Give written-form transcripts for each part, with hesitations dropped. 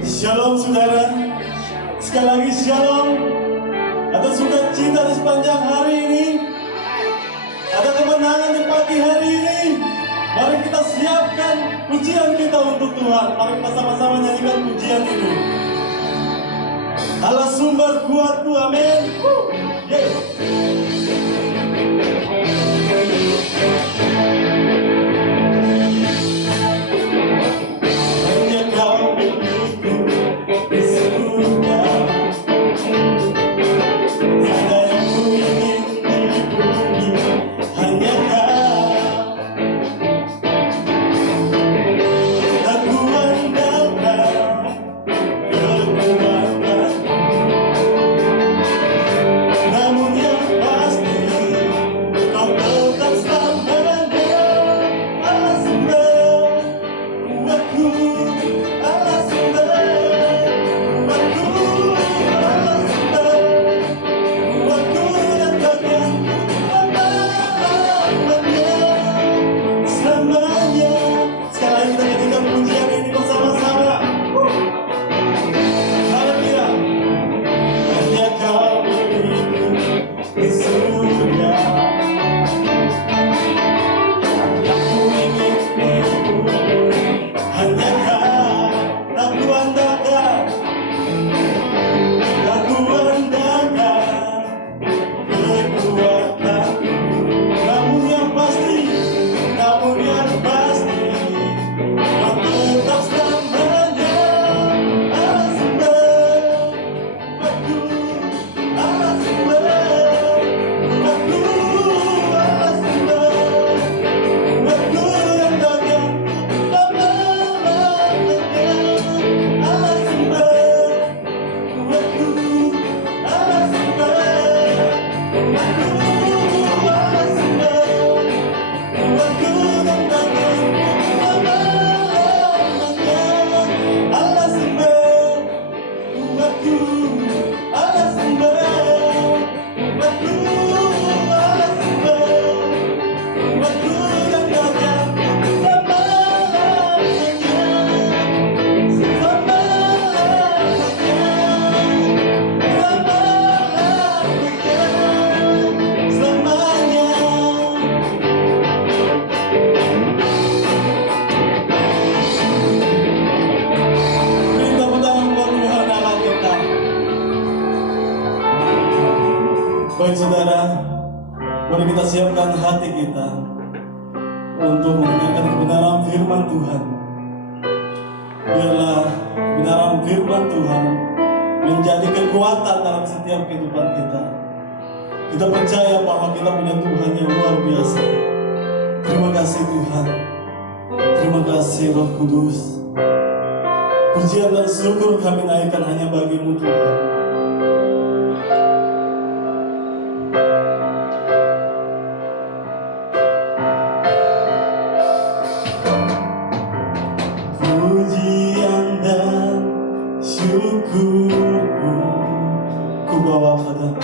Shalom saudara, sekali lagi shalom. Ada sukacita di sepanjang hari ini, ada kemenangan di pagi hari ini. Mari kita siapkan pujian kita untuk Tuhan. Mari kita sama-sama nyanyikan pujian ini. Allah sumber kuatku, amin. Hanya kau milikku di surga. Tiada yang ku ingin di bumi, hanya kau. Aku andalkan kekuatan, namun yang pasti kau tetap selamanya. Allah sumber kuatku, Allah sumber kuatku, Allah sumber kuatku dan bagianku selamanya. Sekali lagi kita nyanyikan pujian ini bersama-sama. Haleluya. Hanya kau milikku di surga. Aku ingin di bumi, hanya kau. Aku andalkan kekuatanku. Namun yang pasti kau tetap selamanya. Allah sumber kuatku, Allah sumber kuatku, Allah sumber kuatku dan bagianku selamanya. Allah sumber kuatku, Allah sumber kuatku, Allah sumber kuatku dan bagianku selamanya. Allah sumber kuatku, Allah sumber kuatku, Allah sumber kuatku dan bagianku selamanya. Beri tepuk tangan buat Tuhan Allah kita. Baik saudara, mari kita siapkan hati kita untuk mendengarkan kebenaran firman Tuhan. Biarlah kebenaran firman Tuhan menjadi kekuatan dalam setiap kehidupan kita. Kita percaya bahwa kita punya Tuhan yang luar biasa. Terima kasih Tuhan. Terima kasih Roh Kudus. Pujian dan syukur kami naikkan hanya bagi-Mu Tuhan. Pujian dan syukurku ku bawa padamu,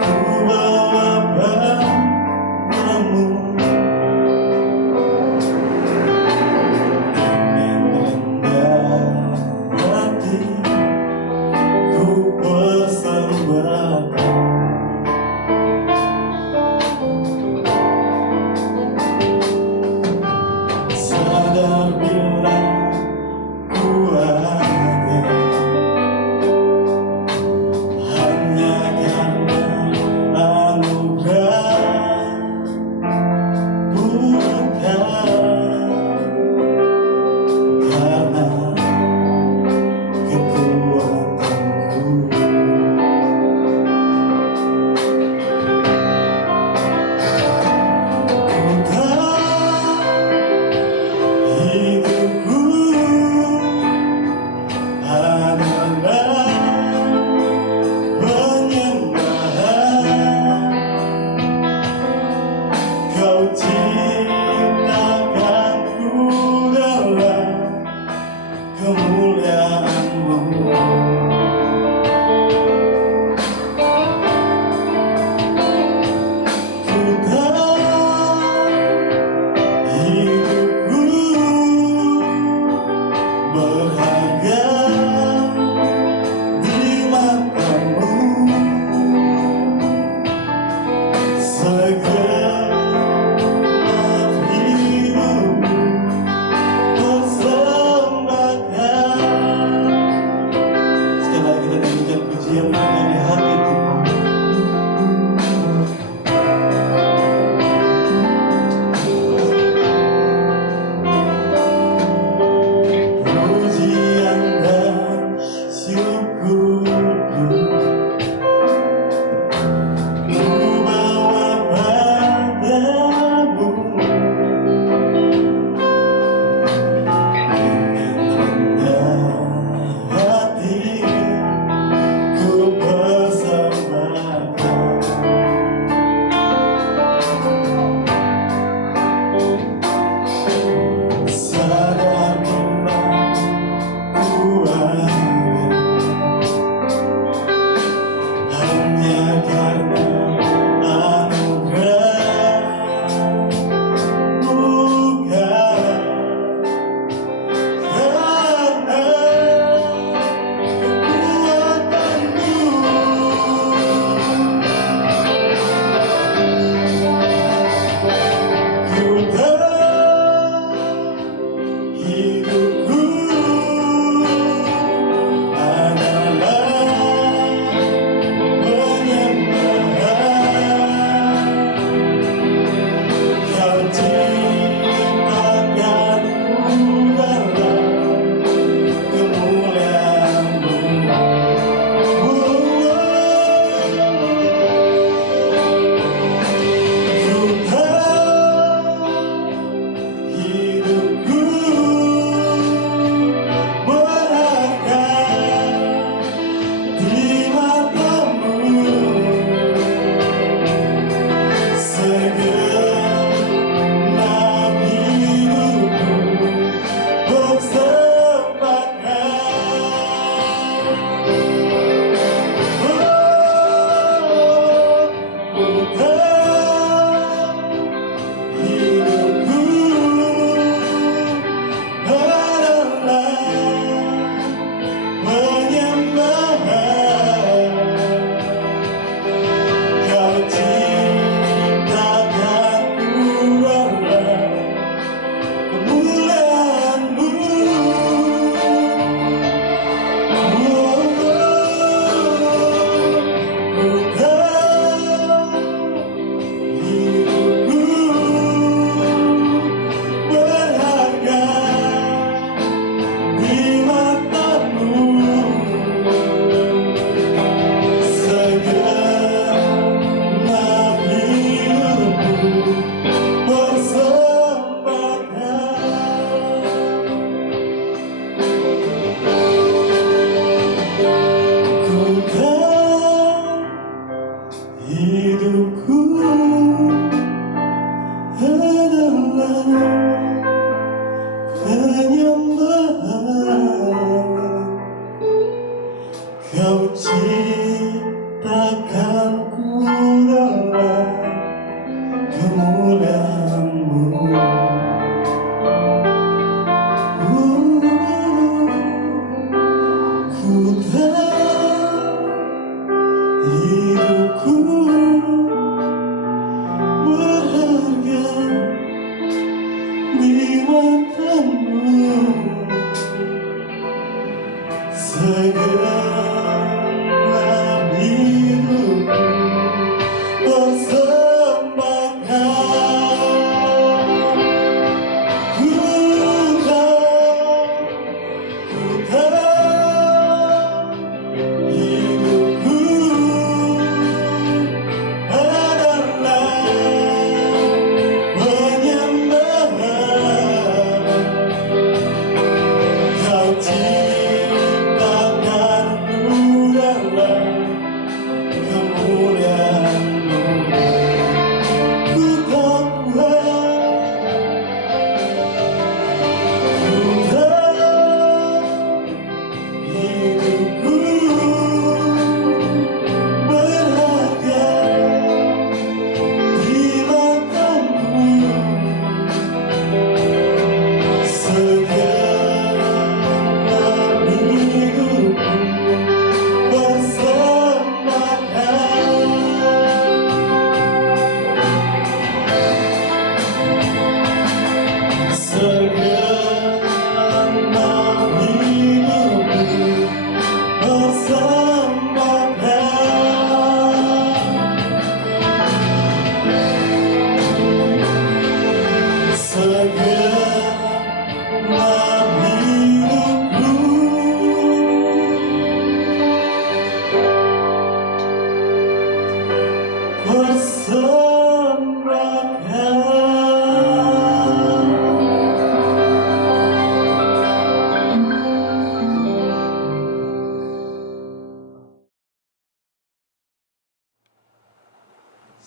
ku bawa padamu. Dengan rendah hati ku persembahkan. Sadar bila ku ada hanya karena anugerah, bukan karena kekuatanku. Ku tahu hidupku adalah penyembahan. Kau ciptakanku dalam kemuliaan-Mu. Ku tahu hidupku berharga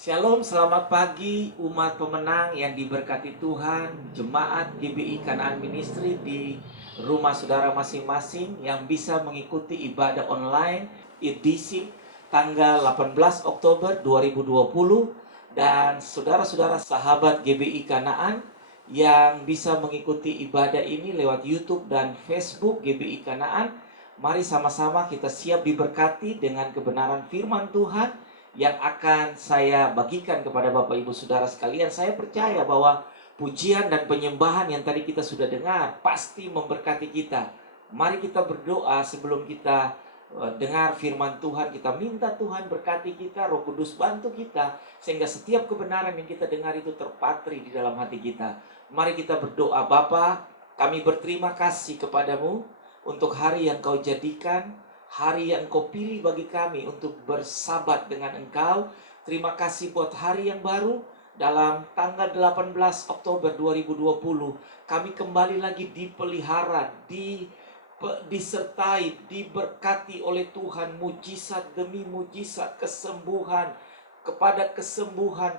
Shalom, selamat pagi umat pemenang yang diberkati Tuhan, jemaat GBI Kanaan Ministry di rumah saudara masing-masing yang bisa mengikuti ibadah online edisi tanggal 18 Oktober 2020 dan saudara-saudara sahabat GBI Kanaan yang bisa mengikuti ibadah ini lewat YouTube dan Facebook GBI Kanaan. Mari sama-sama kita siap diberkati dengan kebenaran firman Tuhan yang akan saya bagikan kepada Bapak Ibu Saudara sekalian. Saya percaya bahwa pujian dan penyembahan yang tadi kita sudah dengar pasti memberkati kita. Mari kita berdoa sebelum kita dengar firman Tuhan. Kita minta Tuhan berkati kita, Roh Kudus bantu kita, sehingga setiap kebenaran yang kita dengar itu terpatri di dalam hati kita. Mari kita berdoa. Bapa, kami berterima kasih kepadamu untuk hari yang kau jadikan, hari yang Kau pilih bagi kami untuk bersahabat dengan Engkau. Terima kasih buat hari yang baru. Dalam tanggal 18 Oktober 2020, kami kembali lagi dipelihara, disertai, diberkati oleh Tuhan, mujizat demi mujizat, kesembuhan,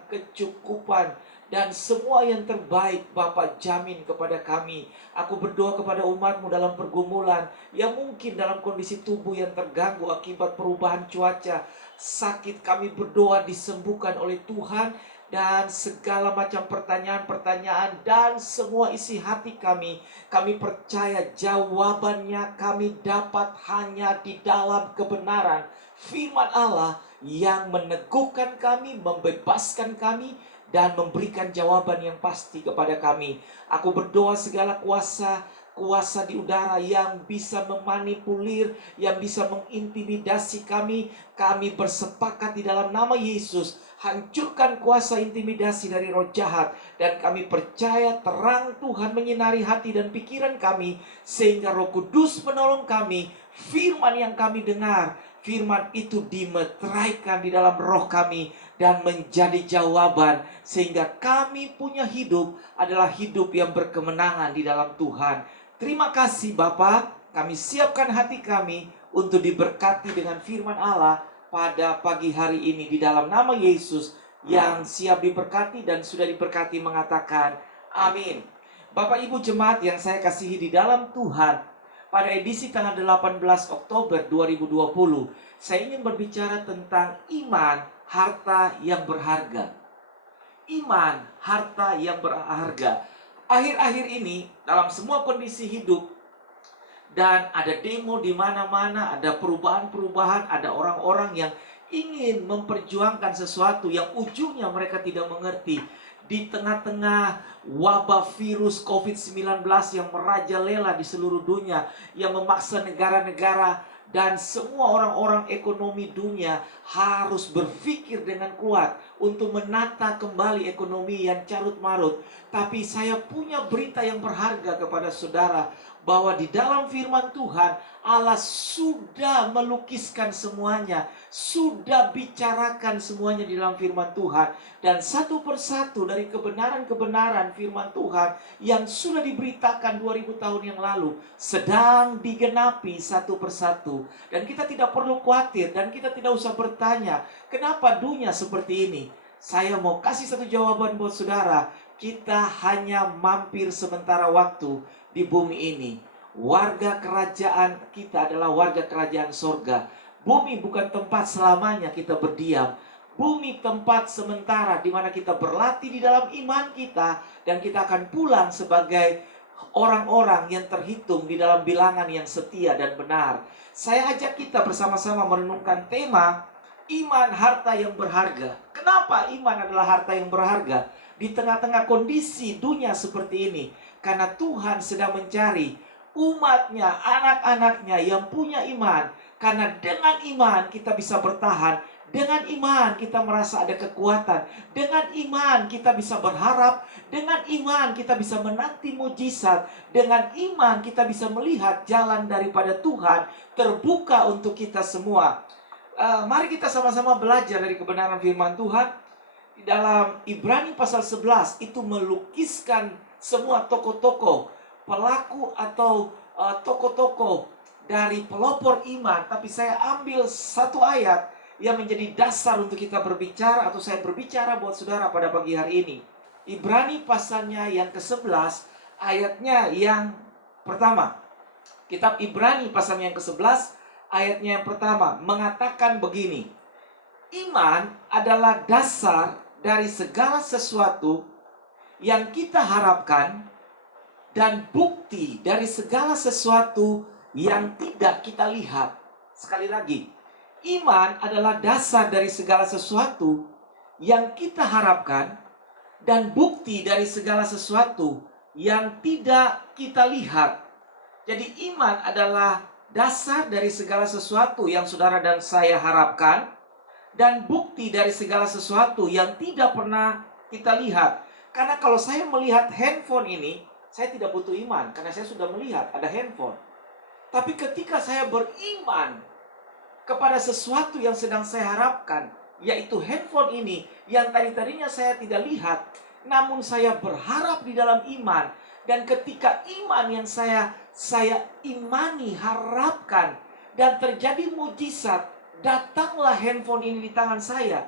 kecukupan, dan semua yang terbaik Bapa jamin kepada kami. Aku berdoa kepada umat-Mu dalam pergumulan, yang mungkin dalam kondisi tubuh yang terganggu akibat perubahan cuaca, sakit, kami berdoa disembuhkan oleh Tuhan. Dan segala macam pertanyaan-pertanyaan dan semua isi hati kami percaya jawabannya kami dapat hanya di dalam kebenaran firman Allah yang meneguhkan kami, membebaskan kami, dan memberikan jawaban yang pasti kepada kami. Aku berdoa segala kuasa di udara yang bisa memanipulir, yang bisa mengintimidasi kami bersepakat di dalam nama Yesus. Hancurkan kuasa intimidasi dari roh jahat. Dan kami percaya terang Tuhan menyinari hati dan pikiran kami, sehingga Roh Kudus menolong kami. Firman yang kami dengar, firman itu dimeteraikan di dalam roh kami dan menjadi jawaban, sehingga kami punya hidup adalah hidup yang berkemenangan di dalam Tuhan. Terima kasih Bapa, kami siapkan hati kami untuk diberkati dengan firman Allah pada pagi hari ini di dalam nama Yesus yang siap diberkati dan sudah diberkati mengatakan amin. Bapak Ibu jemaat yang saya kasihi di dalam Tuhan, pada edisi tanggal 18 Oktober 2020, saya ingin berbicara tentang iman, harta yang berharga. Iman, harta yang berharga. Akhir-akhir ini, dalam semua kondisi hidup, dan ada demo di mana-mana, ada perubahan-perubahan, ada orang-orang yang ingin memperjuangkan sesuatu yang ujungnya mereka tidak mengerti. Di tengah-tengah wabah virus COVID-19 yang merajalela di seluruh dunia, yang memaksa negara-negara dan semua orang-orang ekonomi dunia harus berpikir dengan kuat untuk menata kembali ekonomi yang carut-marut. Tapi saya punya berita yang berharga kepada saudara, bahwa di dalam firman Tuhan, Allah sudah melukiskan semuanya, sudah bicarakan semuanya di dalam firman Tuhan. Dan satu persatu dari kebenaran-kebenaran firman Tuhan yang sudah diberitakan 2000 tahun yang lalu sedang digenapi satu persatu. Dan kita tidak perlu khawatir dan kita tidak usah bertanya, kenapa dunia seperti ini? Saya mau kasih satu jawaban buat saudara. Kita hanya mampir sementara waktu di bumi ini. Warga kerajaan kita adalah warga kerajaan sorga. Bumi bukan tempat selamanya kita berdiam. Bumi tempat sementara di mana kita berlatih di dalam iman kita, dan kita akan pulang sebagai orang-orang yang terhitung di dalam bilangan yang setia dan benar. Saya ajak kita bersama-sama merenungkan tema iman, harta yang berharga. Kenapa iman adalah harta yang berharga di tengah-tengah kondisi dunia seperti ini? Karena Tuhan sedang mencari umatnya, anak-anaknya yang punya iman. Karena dengan iman kita bisa bertahan. Dengan iman kita merasa ada kekuatan. Dengan iman kita bisa berharap. Dengan iman kita bisa menanti mujizat. Dengan iman kita bisa melihat jalan daripada Tuhan terbuka untuk kita semua. Mari kita sama-sama belajar dari kebenaran firman Tuhan. Dalam Ibrani pasal 11 itu melukiskan semua tokoh-tokoh, pelaku atau tokoh-tokoh dari pelopor iman. Tapi saya ambil satu ayat yang menjadi dasar untuk kita berbicara atau saya berbicara buat saudara pada pagi hari ini. Ibrani pasalnya yang ke-11 ayatnya yang pertama. Kitab Ibrani pasalnya yang ke-11 ayatnya yang pertama mengatakan begini. Iman adalah dasar dari segala sesuatu yang kita harapkan dan bukti dari segala sesuatu yang tidak kita lihat. Sekali lagi, iman adalah dasar dari segala sesuatu yang kita harapkan dan bukti dari segala sesuatu yang tidak kita lihat. Jadi iman adalah dasar dari segala sesuatu yang saudara dan saya harapkan dan bukti dari segala sesuatu yang tidak pernah kita lihat. Karena kalau saya melihat handphone ini, saya tidak butuh iman karena saya sudah melihat ada handphone. Tapi ketika saya beriman kepada sesuatu yang sedang saya harapkan, yaitu handphone ini yang tadinya saya tidak lihat, namun saya berharap di dalam iman. Dan ketika iman yang saya imani, harapkan, dan terjadi mujizat, datanglah handphone ini di tangan saya.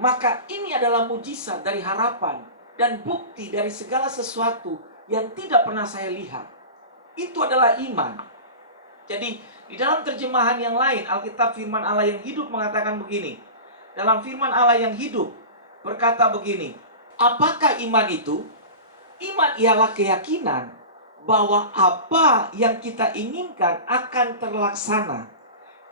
Maka ini adalah mujizat dari harapan dan bukti dari segala sesuatu yang tidak pernah saya lihat. Itu adalah iman. Jadi di dalam terjemahan yang lain, Alkitab firman Allah yang hidup mengatakan begini. Dalam firman Allah yang hidup berkata begini. Apakah iman itu? Iman ialah keyakinan bahwa apa yang kita inginkan akan terlaksana.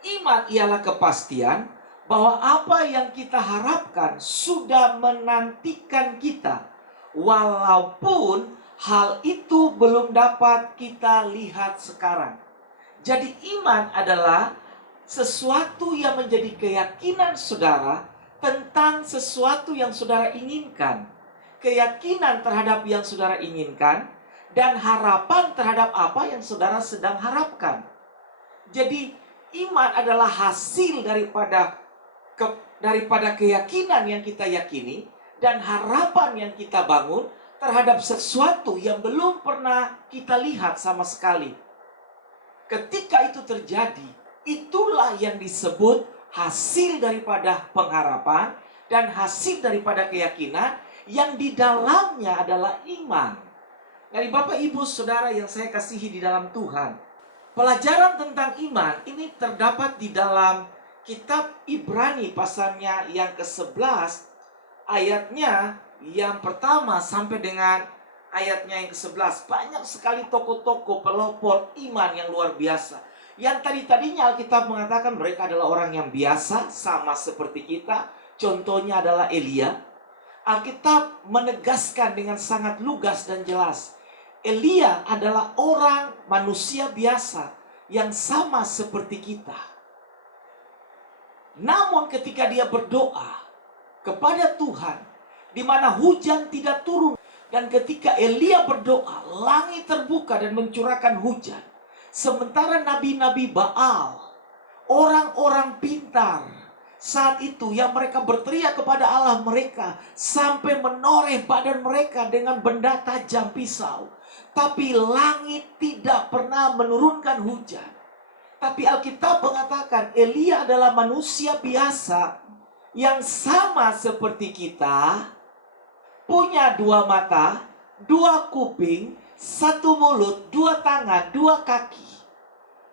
Iman ialah kepastian bahwa apa yang kita harapkan sudah menantikan kita, walaupun hal itu belum dapat kita lihat sekarang. Jadi iman adalah sesuatu yang menjadi keyakinan saudara tentang sesuatu yang saudara inginkan. Keyakinan terhadap yang saudara inginkan dan harapan terhadap apa yang saudara sedang harapkan. Jadi iman adalah hasil daripada keyakinan yang kita yakini dan harapan yang kita bangun terhadap sesuatu yang belum pernah kita lihat sama sekali. Ketika itu terjadi, itulah yang disebut hasil daripada pengharapan dan hasil daripada keyakinan yang di dalamnya adalah iman. Dari Bapak Ibu Saudara yang saya kasihi di dalam Tuhan, pelajaran tentang iman ini terdapat di dalam kitab Ibrani pasalnya yang ke-11 ayatnya yang pertama sampai dengan ayatnya yang ke-11. Banyak sekali tokoh-tokoh pelopor iman yang luar biasa. Yang tadinya Alkitab mengatakan mereka adalah orang yang biasa, sama seperti kita. Contohnya adalah Elia. Alkitab menegaskan dengan sangat lugas dan jelas. Elia adalah orang manusia biasa yang sama seperti kita. Namun ketika dia berdoa kepada Tuhan, di mana hujan tidak turun, dan ketika Elia berdoa, langit terbuka dan mencurahkan hujan. Sementara nabi-nabi Baal, orang-orang pintar saat itu yang mereka berteriak kepada Allah mereka sampai menoreh badan mereka dengan benda tajam pisau. Tapi langit tidak pernah menurunkan hujan. Tapi Alkitab mengatakan Elia adalah manusia biasa yang sama seperti kita, punya 2 mata, 2 kuping, 1 mulut, 2 tangan, 2 kaki.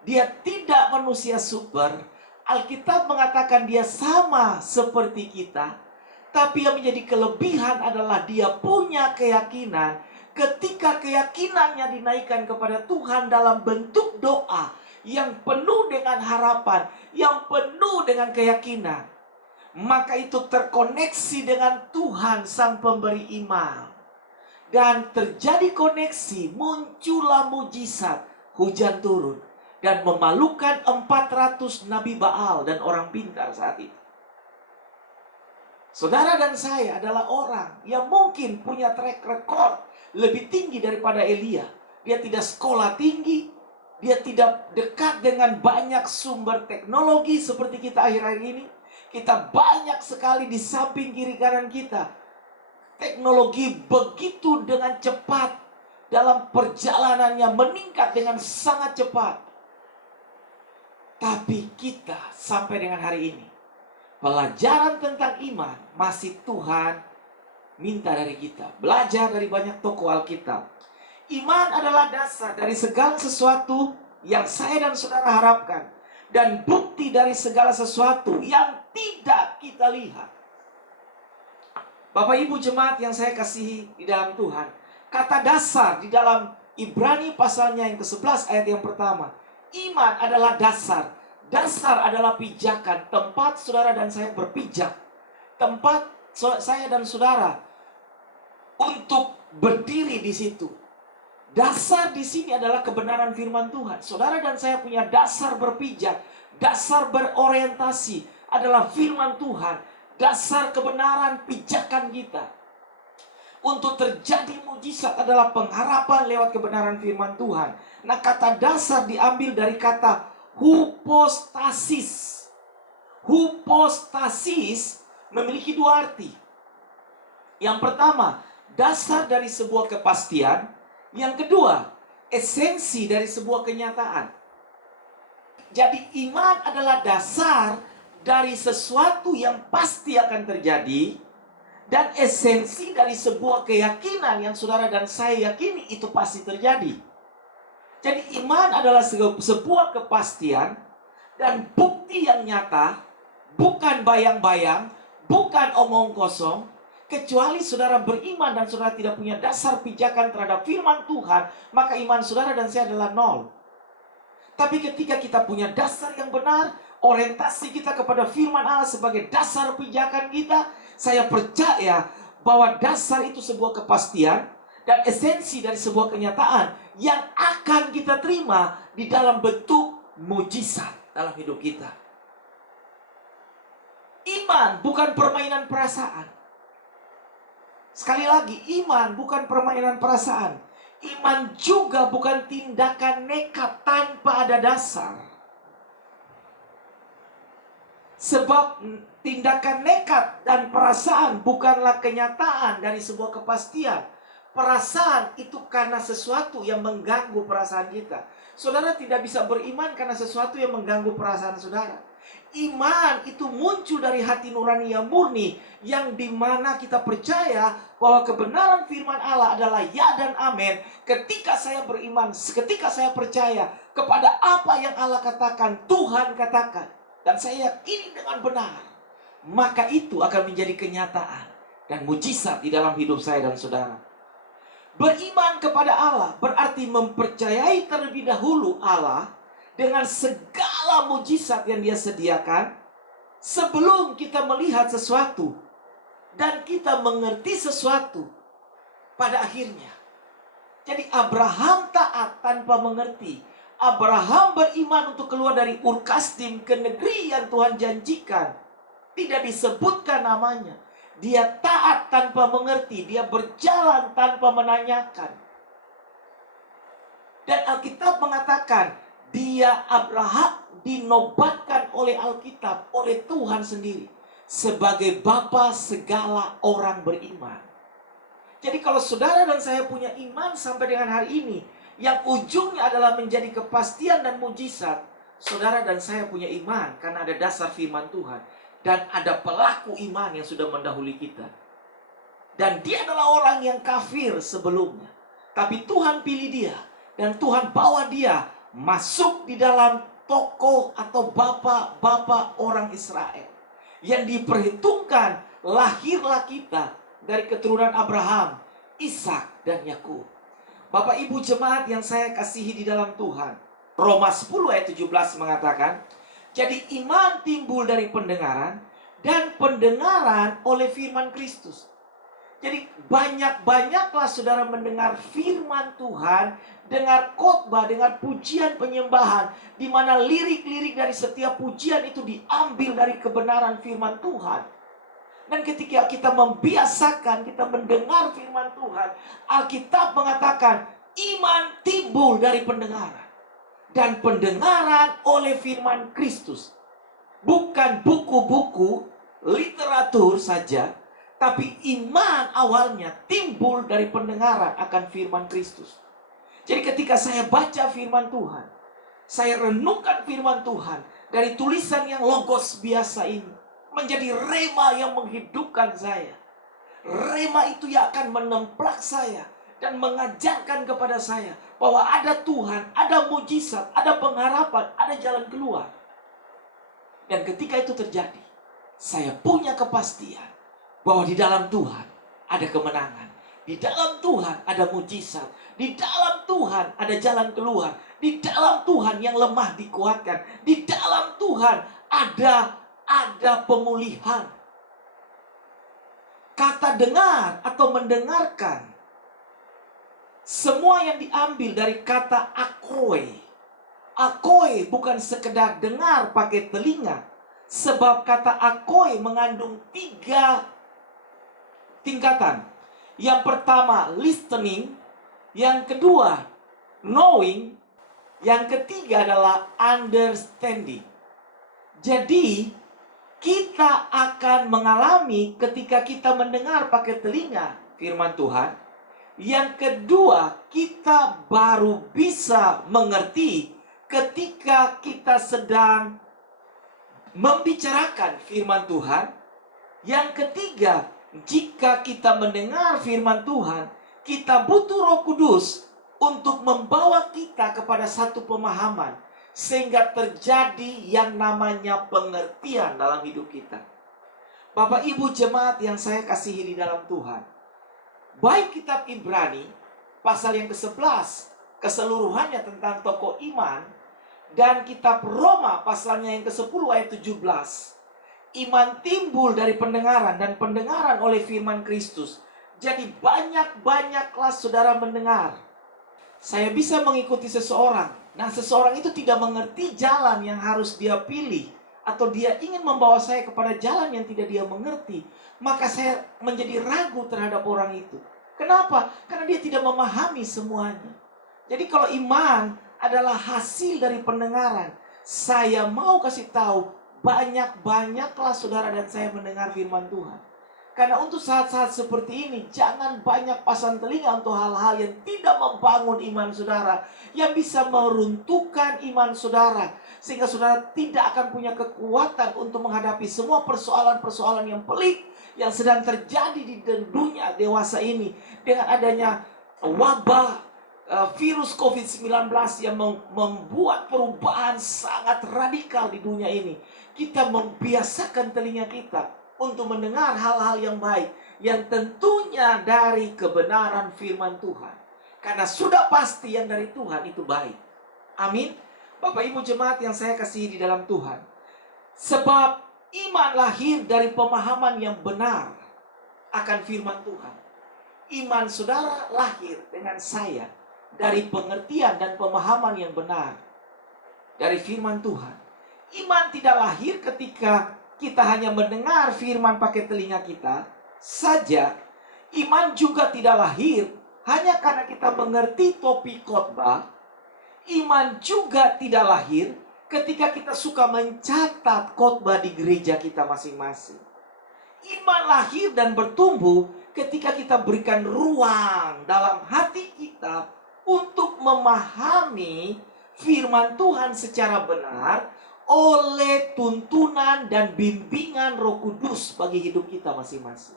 Dia tidak manusia super. Alkitab mengatakan dia sama seperti kita. Tapi yang menjadi kelebihan adalah dia punya keyakinan. Ketika keyakinannya dinaikkan kepada Tuhan dalam bentuk doa yang penuh dengan harapan, yang penuh dengan keyakinan, maka itu terkoneksi dengan Tuhan sang pemberi iman. Dan terjadi koneksi, muncullah mujizat, hujan turun. Dan memalukan 400 Nabi Baal dan orang pintar saat itu. Saudara dan saya adalah orang yang mungkin punya track record lebih tinggi daripada Elia. Dia tidak sekolah tinggi, dia tidak dekat dengan banyak sumber teknologi seperti kita akhir-akhir ini. Kita banyak sekali di samping kiri kanan kita. Teknologi begitu dengan cepat dalam perjalanannya meningkat dengan sangat cepat. Tapi kita sampai dengan hari ini pelajaran tentang iman masih Tuhan minta dari kita. Belajar dari banyak tokoh Alkitab. Iman adalah dasar dari segala sesuatu yang saya dan saudara harapkan, dan bukti dari segala sesuatu yang tidak kita lihat. Bapak Ibu jemaat yang saya kasihi di dalam Tuhan, kata dasar di dalam Ibrani pasalnya yang ke-11 ayat yang pertama, iman adalah dasar. Dasar adalah pijakan, tempat saudara dan saya berpijak, tempat saya dan saudara untuk berdiri di situ. Dasar di sini adalah kebenaran firman Tuhan. Saudara dan saya punya dasar berpijak, dasar berorientasi adalah firman Tuhan, dasar kebenaran pijakan kita. Untuk terjadi mujizat adalah pengharapan lewat kebenaran firman Tuhan. Nah, kata dasar diambil dari kata hupostasis. Hupostasis memiliki dua arti. Yang pertama, dasar dari sebuah kepastian. Yang kedua, esensi dari sebuah kenyataan. Jadi iman adalah dasar dari sesuatu yang pasti akan terjadi, dan esensi dari sebuah keyakinan yang saudara dan saya yakini itu pasti terjadi. Jadi iman adalah sebuah kepastian dan bukti yang nyata, bukan bayang-bayang, bukan omong kosong. Kecuali saudara beriman dan saudara tidak punya dasar pijakan terhadap firman Tuhan, maka iman saudara dan saya adalah nol. Tapi ketika kita punya dasar yang benar, orientasi kita kepada firman Allah sebagai dasar pijakan kita, saya percaya bahwa dasar itu sebuah kepastian dan esensi dari sebuah kenyataan yang akan kita terima di dalam bentuk mujizat dalam hidup kita. Iman bukan permainan perasaan. Sekali lagi, iman bukan permainan perasaan. Iman juga bukan tindakan nekat tanpa ada dasar. Sebab tindakan nekat dan perasaan bukanlah kenyataan dari sebuah kepastian. Perasaan itu karena sesuatu yang mengganggu perasaan kita. Saudara tidak bisa beriman karena sesuatu yang mengganggu perasaan saudara. Iman itu muncul dari hati nurani yang murni, yang dimana kita percaya bahwa kebenaran firman Allah adalah ya dan amin. Ketika saya beriman, ketika saya percaya kepada apa yang Allah katakan, Tuhan katakan, dan saya yakini dengan benar, maka itu akan menjadi kenyataan dan mujizat di dalam hidup saya dan saudara. Beriman kepada Allah berarti mempercayai terlebih dahulu Allah dengan segala mujizat yang Dia sediakan sebelum kita melihat sesuatu dan kita mengerti sesuatu pada akhirnya. Jadi Abraham taat tanpa mengerti. Abraham beriman untuk keluar dari Ur Kasdim ke negeri yang Tuhan janjikan. Tidak disebutkan namanya. Dia taat tanpa mengerti. Dia berjalan tanpa menanyakan. Dan Alkitab mengatakan, dia Abraham dinobatkan oleh Alkitab, oleh Tuhan sendiri, sebagai bapa segala orang beriman. Jadi kalau saudara dan saya punya iman sampai dengan hari ini, yang ujungnya adalah menjadi kepastian dan mujizat, saudara dan saya punya iman karena ada dasar firman Tuhan. Dan ada pelaku iman yang sudah mendahului kita. Dan dia adalah orang yang kafir sebelumnya. Tapi Tuhan pilih dia. Dan Tuhan bawa dia masuk di dalam tokoh atau bapak-bapak orang Israel. Yang diperhitungkan lahirlah kita dari keturunan Abraham, Ishak dan Yakub. Bapak Ibu jemaat yang saya kasihi di dalam Tuhan. Roma 10 ayat 17 mengatakan, jadi iman timbul dari pendengaran, dan pendengaran oleh firman Kristus. Jadi banyak-banyaklah saudara mendengar firman Tuhan, dengar khotbah, dengar pujian penyembahan, di mana lirik-lirik dari setiap pujian itu diambil dari kebenaran firman Tuhan. Dan ketika kita membiasakan, kita mendengar firman Tuhan, Alkitab mengatakan iman timbul dari pendengaran. Dan pendengaran oleh firman Kristus. Bukan buku-buku, literatur saja, tapi iman awalnya timbul dari pendengaran akan firman Kristus. Jadi ketika saya baca firman Tuhan, saya renungkan firman Tuhan dari tulisan yang logos biasa ini, menjadi rema yang menghidupkan saya. Rema itu yang akan menemplak saya dan mengajarkan kepada saya bahwa ada Tuhan, ada mujizat, ada pengharapan, ada jalan keluar. Dan ketika itu terjadi, saya punya kepastian bahwa di dalam Tuhan ada kemenangan. Di dalam Tuhan ada mujizat. Di dalam Tuhan ada jalan keluar. Di dalam Tuhan yang lemah dikuatkan. Di dalam Tuhan ada pemulihan. Kata dengar atau mendengarkan, semua yang diambil dari kata akoe. Akoe bukan sekedar dengar pakai telinga. Sebab kata akoe mengandung 3 tingkatan. Yang pertama listening, yang kedua knowing, yang ketiga adalah understanding. Jadi kita akan mengalami ketika kita mendengar pakai telinga firman Tuhan. Yang kedua, kita baru bisa mengerti ketika kita sedang membicarakan firman Tuhan. Yang ketiga, jika kita mendengar firman Tuhan, kita butuh Roh Kudus untuk membawa kita kepada satu pemahaman, sehingga terjadi yang namanya pengertian dalam hidup kita. Bapak Ibu jemaat yang saya kasihi di dalam Tuhan, baik kitab Ibrani pasal yang ke-11 keseluruhannya tentang tokoh iman, dan kitab Roma pasalnya yang ke-10 ayat 17, iman timbul dari pendengaran, dan pendengaran oleh firman Kristus. Jadi banyak-banyaklah saudara mendengar. Saya bisa mengikuti seseorang. Nah, seseorang itu tidak mengerti jalan yang harus dia pilih, atau dia ingin membawa saya kepada jalan yang tidak dia mengerti. Maka saya menjadi ragu terhadap orang itu. Kenapa? Karena dia tidak memahami semuanya. Jadi kalau iman adalah hasil dari pendengaran, saya mau kasih tahu, banyak-banyaklah saudara dan saya mendengar firman Tuhan. Karena untuk saat-saat seperti ini, jangan banyak pasang telinga untuk hal-hal yang tidak membangun iman saudara, yang bisa meruntuhkan iman saudara, sehingga saudara tidak akan punya kekuatan untuk menghadapi semua persoalan-persoalan yang pelik yang sedang terjadi di dunia dewasa ini. Dengan adanya wabah virus COVID-19 yang membuat perubahan sangat radikal di dunia ini, kita membiasakan telinga kita untuk mendengar hal-hal yang baik, yang tentunya dari kebenaran firman Tuhan. Karena sudah pasti yang dari Tuhan itu baik. Amin. Bapak Ibu jemaat yang saya kasihi di dalam Tuhan, sebab iman lahir dari pemahaman yang benar akan firman Tuhan. Iman saudara lahir dengan saya dari pengertian dan pemahaman yang benar dari firman Tuhan. Iman tidak lahir ketika kita hanya mendengar firman pakai telinga kita saja. Iman juga tidak lahir hanya karena kita mengerti topik khotbah. Iman juga tidak lahir ketika kita suka mencatat khotbah di gereja kita masing-masing. Iman lahir dan bertumbuh ketika kita berikan ruang dalam hati kita untuk memahami firman Tuhan secara benar oleh tuntunan dan bimbingan Roh Kudus bagi hidup kita masing-masing.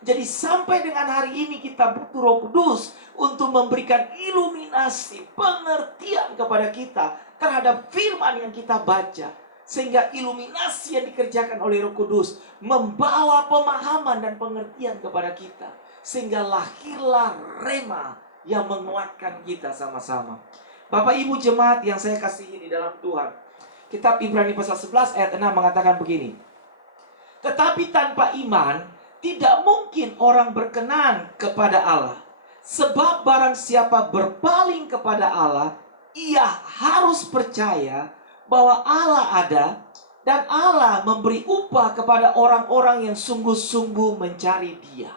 Jadi sampai dengan hari ini kita butuh Roh Kudus untuk memberikan iluminasi, pengertian kepada kita terhadap firman yang kita baca. Sehingga iluminasi yang dikerjakan oleh Roh Kudus membawa pemahaman dan pengertian kepada kita. Sehingga lahirlah rema yang menguatkan kita sama-sama. Bapak Ibu jemaat yang saya kasihi di dalam Tuhan, kitab Ibrani pasal 11 ayat 6 mengatakan begini. Tetapi tanpa iman tidak mungkin orang berkenan kepada Allah. Sebab barang siapa berpaling kepada Allah, ia harus percaya bahwa Allah ada dan Allah memberi upah kepada orang-orang yang sungguh-sungguh mencari Dia.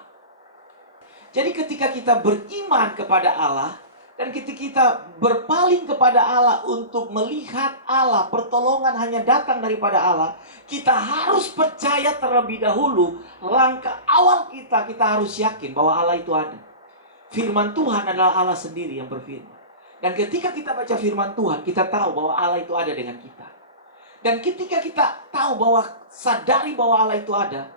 Jadi ketika kita beriman kepada Allah dan ketika kita berpaling kepada Allah untuk melihat Allah, pertolongan hanya datang daripada Allah, kita harus percaya terlebih dahulu. Langkah awal kita harus yakin bahwa Allah itu ada. Firman Tuhan adalah Allah sendiri yang berfirman. Dan ketika kita baca firman Tuhan, kita tahu bahwa Allah itu ada dengan kita. Dan ketika kita tahu bahwa, sadari bahwa Allah itu ada,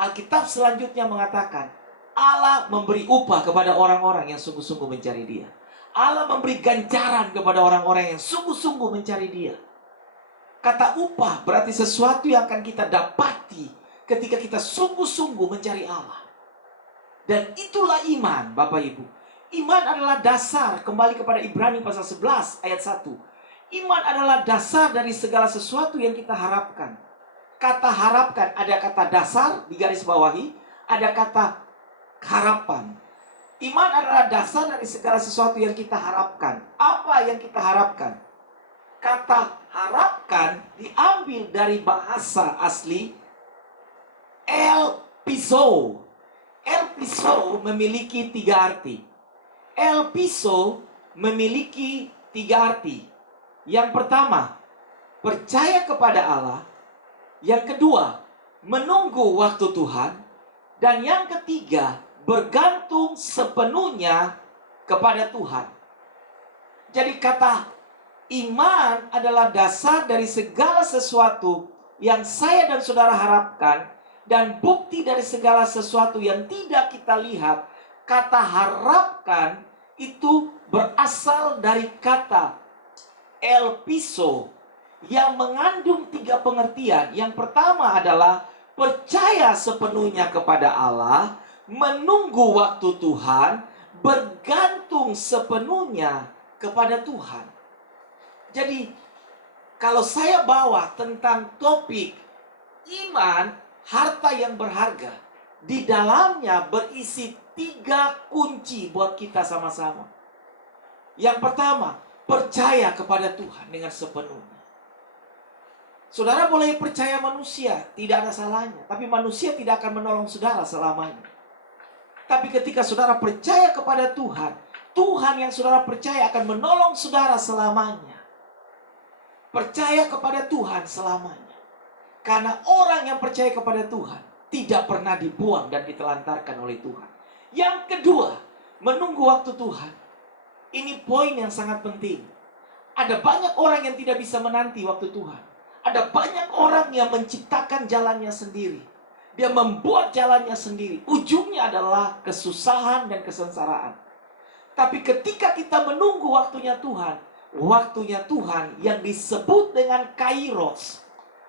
Alkitab selanjutnya mengatakan, Allah memberi upah kepada orang-orang yang sungguh-sungguh mencari Dia. Allah memberi ganjaran kepada orang-orang yang sungguh-sungguh mencari Dia. Kata upah berarti sesuatu yang akan kita dapati ketika kita sungguh-sungguh mencari Allah. Dan itulah iman, Bapak Ibu. Iman adalah dasar, kembali kepada Ibrani pasal 11 ayat 1. Iman adalah dasar dari segala sesuatu yang kita harapkan. Kata harapkan, ada kata dasar di garis bawahi, ada kata harapan. Iman adalah dasar dari segala sesuatu yang kita harapkan. Apa yang kita harapkan? Kata harapkan diambil dari bahasa asli elpizo. Elpizo memiliki 3 arti. Elpizo memiliki 3 arti. Yang pertama, percaya kepada Allah. Yang kedua, menunggu waktu Tuhan. Dan yang ketiga, bergantung sepenuhnya kepada Tuhan. Jadi kata iman adalah dasar dari segala sesuatu yang saya dan saudara harapkan, dan bukti dari segala sesuatu yang tidak kita lihat. Kata harapkan itu berasal dari kata elpizo yang mengandung 3 pengertian. Yang pertama adalah percaya sepenuhnya kepada Allah, menunggu waktu Tuhan, bergantung sepenuhnya kepada Tuhan. Jadi, kalau saya bawa tentang topik iman, harta yang berharga, di dalamnya berisi 3 kunci buat kita sama-sama. Yang pertama, percaya kepada Tuhan dengan sepenuhnya. Saudara boleh percaya manusia, tidak ada salahnya. Tapi manusia tidak akan menolong saudara selamanya. Tapi ketika saudara percaya kepada Tuhan, Tuhan yang saudara percaya akan menolong saudara selamanya. Percaya kepada Tuhan selamanya. Karena orang yang percaya kepada Tuhan tidak pernah dibuang dan ditelantarkan oleh Tuhan. Yang kedua, menunggu waktu Tuhan. Ini poin yang sangat penting. Ada banyak orang yang tidak bisa menanti waktu Tuhan. Ada banyak orang yang menciptakan jalannya sendiri. Dia membuat jalannya sendiri. Ujungnya adalah kesusahan dan kesengsaraan. Tapi ketika kita menunggu waktunya Tuhan yang disebut dengan kairos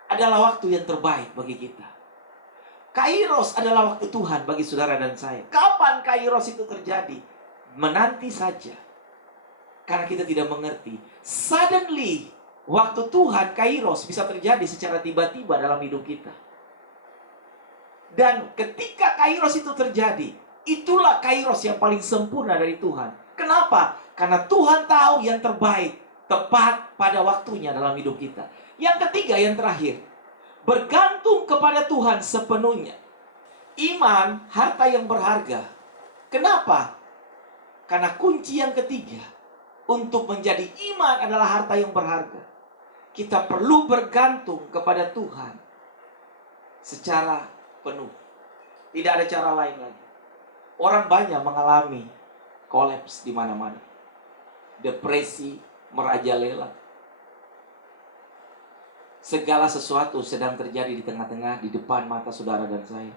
adalah waktu yang terbaik bagi kita. Kairos adalah waktu Tuhan bagi saudara dan saya. Kapan kairos itu terjadi? Menanti saja. Karena kita tidak mengerti. Suddenly, waktu Tuhan kairos bisa terjadi secara tiba-tiba dalam hidup kita. Dan ketika kairos itu terjadi, itulah kairos yang paling sempurna dari Tuhan. Kenapa? Karena Tuhan tahu yang terbaik, tepat pada waktunya dalam hidup kita. Yang ketiga, yang terakhir, bergantung kepada Tuhan sepenuhnya. Iman, harta yang berharga. Kenapa? Karena kunci yang ketiga untuk menjadi iman adalah harta yang berharga. Kita perlu bergantung kepada Tuhan secara penuh. Tidak ada cara lain lagi. Orang banyak mengalami kolaps di mana-mana. Depresi merajalela. Segala sesuatu sedang terjadi di tengah-tengah, di depan mata saudara dan saya.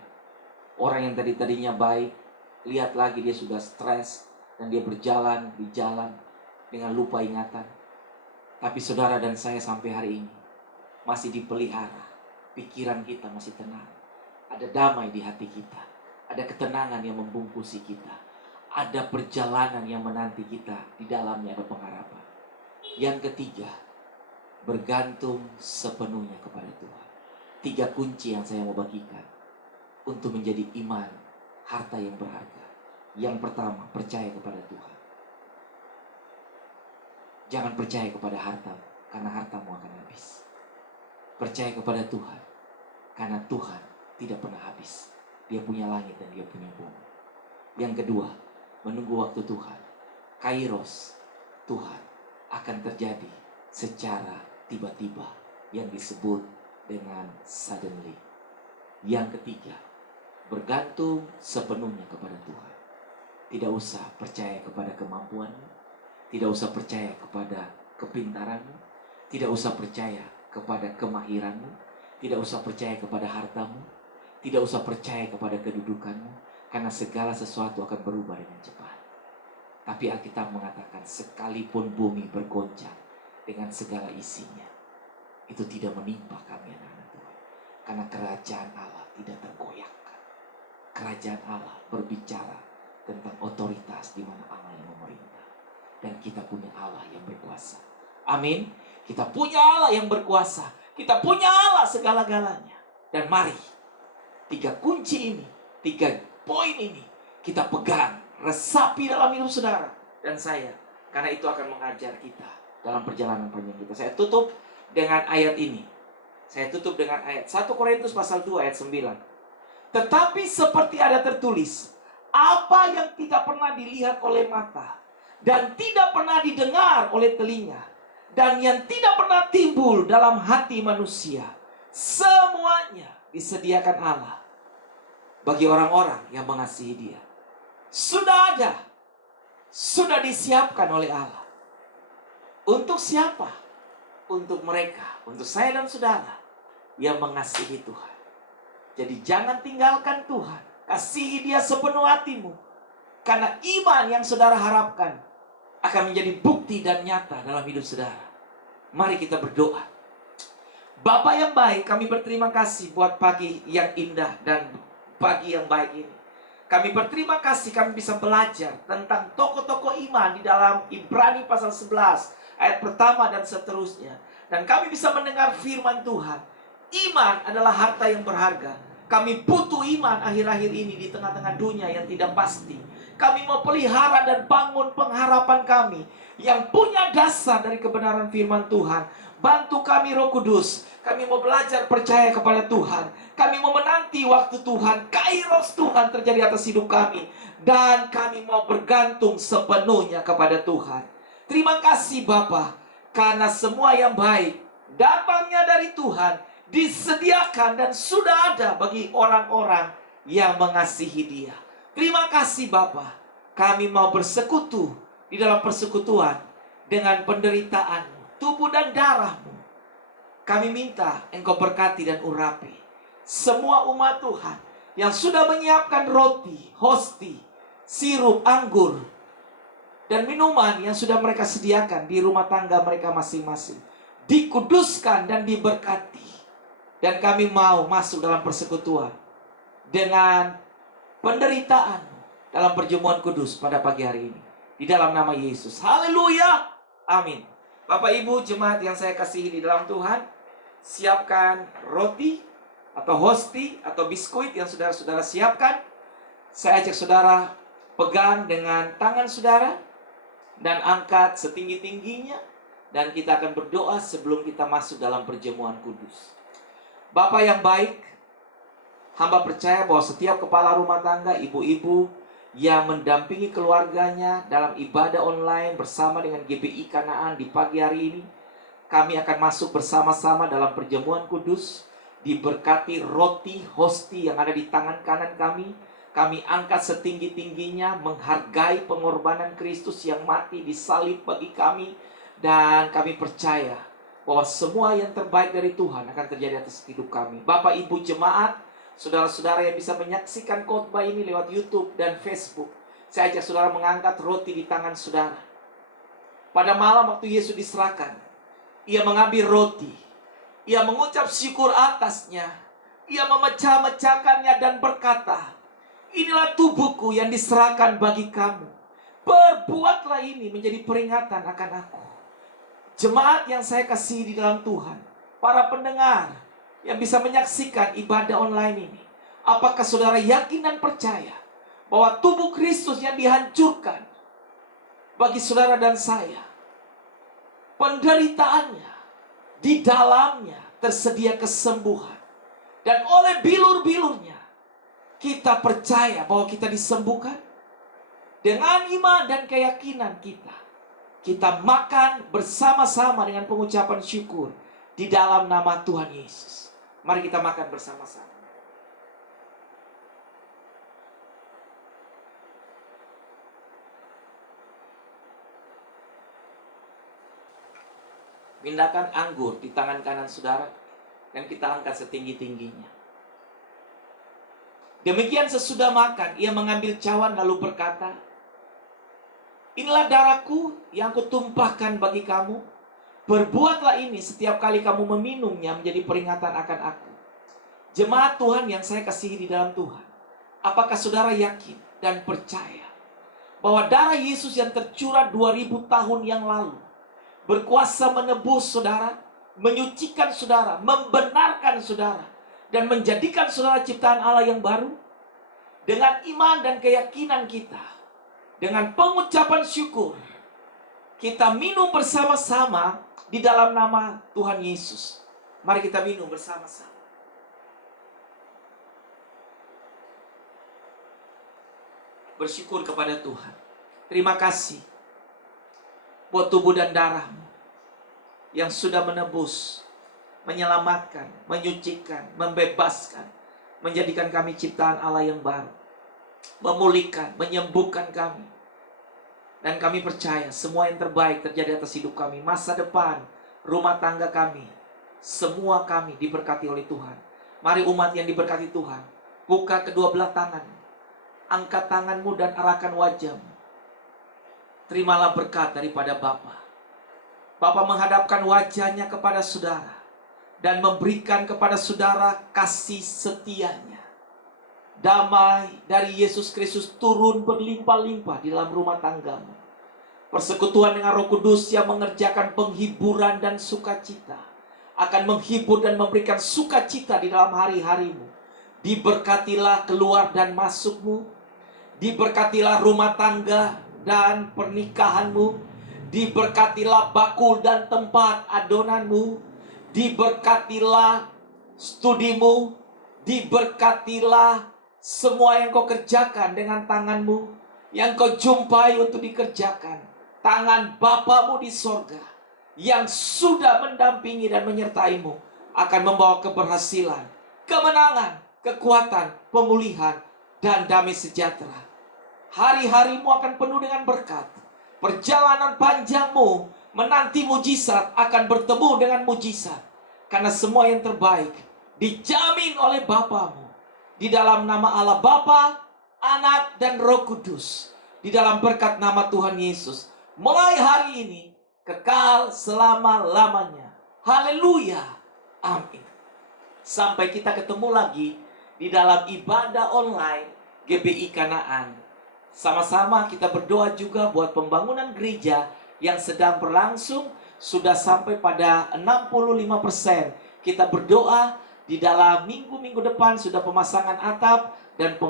Orang yang tadinya baik, lihat lagi dia sudah stres dan dia berjalan di jalan dengan lupa ingatan. Tapi saudara dan saya sampai hari ini masih dipelihara. Pikiran kita masih tenang. Ada damai di hati kita. Ada ketenangan yang membungkusi kita. Ada perjalanan yang menanti kita. Di dalamnya ada pengharapan. Yang ketiga, bergantung sepenuhnya kepada Tuhan. 3 kunci yang saya mau bagikan untuk menjadi iman, harta yang berharga. Yang pertama, percaya kepada Tuhan. Jangan percaya kepada hartamu, karena hartamu akan habis. Percaya kepada Tuhan, karena Tuhan tidak pernah habis. Dia punya langit dan dia punya bumi. Yang kedua, menunggu waktu Tuhan. Kairos Tuhan akan terjadi secara tiba-tiba yang disebut dengan suddenly. Yang ketiga, bergantung sepenuhnya kepada Tuhan. Tidak usah percaya kepada kemampuanmu, tidak usah percaya kepada kepintaranmu, tidak usah percaya kepada kemahiranmu, tidak usah percaya kepada hartamu, tidak usah percaya kepada kedudukanmu, karena segala sesuatu akan berubah dengan cepat. Tapi Alkitab mengatakan sekalipun bumi bergoncang dengan segala isinya, itu tidak menimpa kami anak-anak Tuhan. Karena kerajaan Allah tidak tergoyahkan. Kerajaan Allah berbicara tentang otoritas di mana Allah yang memerintah. Dan kita punya Allah yang berkuasa. Amin. Kita punya Allah yang berkuasa. Kita punya Allah segala-galanya. Dan mari, 3 kunci ini, 3 poin ini kita pegang, resapi dalam hidup saudara dan saya. Karena itu akan mengajar kita dalam perjalanan panjang kita. Saya tutup dengan ayat ini. Saya tutup dengan ayat 1 Korintus pasal 2 ayat 9. Tetapi seperti ada tertulis, apa yang tidak pernah dilihat oleh mata dan tidak pernah didengar oleh telinga dan yang tidak pernah timbul dalam hati manusia, semuanya disediakan Allah bagi orang-orang yang mengasihi Dia. Sudah ada, sudah disiapkan oleh Allah. Untuk siapa? Untuk mereka, untuk saya dan saudara yang mengasihi Tuhan. Jadi jangan tinggalkan Tuhan. Kasihi Dia sepenuh hatimu. Karena iman yang saudara harapkan akan menjadi bukti dan nyata dalam hidup saudara. Mari kita berdoa. Bapa yang baik, kami berterima kasih buat pagi yang indah dan pagi yang baik ini. Kami berterima kasih kami bisa belajar tentang tokoh-tokoh iman di dalam Ibrani pasal 11 ayat pertama dan seterusnya. Dan kami bisa mendengar firman Tuhan. Iman adalah harta yang berharga. Kami butuh iman akhir-akhir ini di tengah-tengah dunia yang tidak pasti. Kami mau pelihara dan bangun pengharapan kami yang punya dasar dari kebenaran firman Tuhan. Bantu kami Roh Kudus. Kami mau belajar percaya kepada Tuhan. Kami mau menanti waktu Tuhan, kairos Tuhan terjadi atas hidup kami. Dan kami mau bergantung sepenuhnya kepada Tuhan. Terima kasih Bapa, karena semua yang baik datangnya dari Tuhan, disediakan dan sudah ada bagi orang-orang yang mengasihi Dia. Terima kasih Bapa, kami mau bersekutu di dalam persekutuan dengan penderitaan-Mu, tubuh dan darah-Mu. Kami minta Engkau berkati dan urapi semua umat Tuhan yang sudah menyiapkan roti, hosti, sirup, anggur, dan minuman yang sudah mereka sediakan di rumah tangga mereka masing-masing. Dikuduskan dan diberkati. Dan kami mau masuk dalam persekutuan dengan penderitaan dalam perjamuan kudus pada pagi hari ini. Di dalam nama Yesus. Haleluya. Amin. Bapak Ibu jemaat yang saya kasihi di dalam Tuhan, siapkan roti atau hosti atau biskuit yang saudara-saudara siapkan. Saya ajak saudara pegang dengan tangan saudara dan angkat setinggi-tingginya, dan kita akan berdoa sebelum kita masuk dalam perjamuan kudus. Bapa yang baik, hamba percaya bahwa setiap kepala rumah tangga, ibu-ibu yang mendampingi keluarganya dalam ibadah online bersama dengan GBI Kanaan di pagi hari ini, kami akan masuk bersama-sama dalam perjamuan kudus. Diberkati roti hosti yang ada di tangan kanan kami. Kami angkat setinggi-tingginya, menghargai pengorbanan Kristus yang mati di salib bagi kami. Dan kami percaya bahwa semua yang terbaik dari Tuhan akan terjadi atas hidup kami. Bapak, Ibu, jemaat, saudara-saudara yang bisa menyaksikan khotbah ini lewat YouTube dan Facebook, saya ajak saudara mengangkat roti di tangan saudara. Pada malam waktu Yesus diserahkan, Ia mengambil roti, Ia mengucap syukur atasnya, Ia memecah-mecahkannya dan berkata, "Inilah tubuhku yang diserahkan bagi kamu. Perbuatlah ini menjadi peringatan akan aku." Jemaat yang saya kasihi di dalam Tuhan, para pendengar yang bisa menyaksikan ibadah online ini, apakah saudara yakin dan percaya bahwa tubuh Kristus yang dihancurkan bagi saudara dan saya, penderitaannya, di dalamnya tersedia kesembuhan, dan oleh bilur-bilurnya kita percaya bahwa kita disembuhkan? Dengan iman dan keyakinan kita makan bersama-sama dengan pengucapan syukur di dalam nama Tuhan Yesus. Mari kita makan bersama-sama. Pindahkan anggur di tangan kanan saudara, dan kita angkat setinggi-tingginya. Demikian sesudah makan, ia mengambil cawan lalu berkata, inilah darahku yang kutumpahkan bagi kamu. Berbuatlah ini setiap kali kamu meminumnya menjadi peringatan akan aku. Jemaat Tuhan yang saya kasihi di dalam Tuhan, apakah saudara yakin dan percaya bahwa darah Yesus yang tercurah 2000 tahun yang lalu berkuasa menebus saudara, menyucikan saudara, membenarkan saudara, dan menjadikan saudara ciptaan Allah yang baru? Dengan iman dan keyakinan kita, dengan pengucapan syukur, kita minum bersama-sama di dalam nama Tuhan Yesus. Mari kita minum bersama-sama. Bersyukur kepada Tuhan. Terima kasih buat tubuh dan darahmu yang sudah menebus, menyelamatkan, menyucikan, membebaskan, menjadikan kami ciptaan Allah yang baru, memulihkan, menyembuhkan kami. Dan kami percaya semua yang terbaik terjadi atas hidup kami, masa depan, rumah tangga kami, semua kami diberkati oleh Tuhan. Mari umat yang diberkati Tuhan, buka kedua belah tangan, angkat tanganmu dan arahkan wajahmu. Terimalah berkat daripada Bapa. Bapa menghadapkan wajahnya kepada saudara dan memberikan kepada saudara kasih setianya. Damai dari Yesus Kristus turun berlimpah-limpah di dalam rumah tanggamu. Persekutuan dengan Roh Kudus yang mengerjakan penghiburan dan sukacita akan menghibur dan memberikan sukacita di dalam hari-harimu. Diberkatilah keluar dan masukmu. Diberkatilah rumah tangga dan pernikahanmu. Diberkatilah bakul dan tempat adonanmu. Diberkatilah studimu. Diberkatilah semua yang kau kerjakan dengan tanganmu, yang kau jumpai untuk dikerjakan. Tangan Bapamu di sorga yang sudah mendampingi dan menyertaimu akan membawa keberhasilan, kemenangan, kekuatan, pemulihan, dan damai sejahtera. Hari-harimu akan penuh dengan berkat. Perjalanan panjangmu menanti mujizat akan bertemu dengan mujizat. Karena semua yang terbaik dijamin oleh Bapamu. Di dalam nama Allah Bapa, Anak, dan Roh Kudus. Di dalam berkat nama Tuhan Yesus. Mulai hari ini, kekal selama-lamanya. Haleluya. Amin. Sampai kita ketemu lagi di dalam ibadah online GBI Kanaan. Sama-sama kita berdoa juga buat pembangunan gereja yang sedang berlangsung. Sudah sampai pada 65%. Kita berdoa di dalam minggu-minggu depan sudah pemasangan atap dan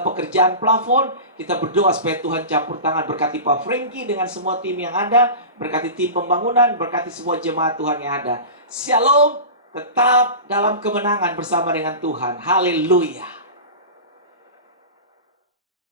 pekerjaan plafon. Kita berdoa supaya Tuhan campur tangan, berkati Pak Frankie dengan semua tim yang ada, berkati tim pembangunan, berkati semua jemaat Tuhan yang ada. Shalom, tetap dalam kemenangan bersama dengan Tuhan. Haleluya.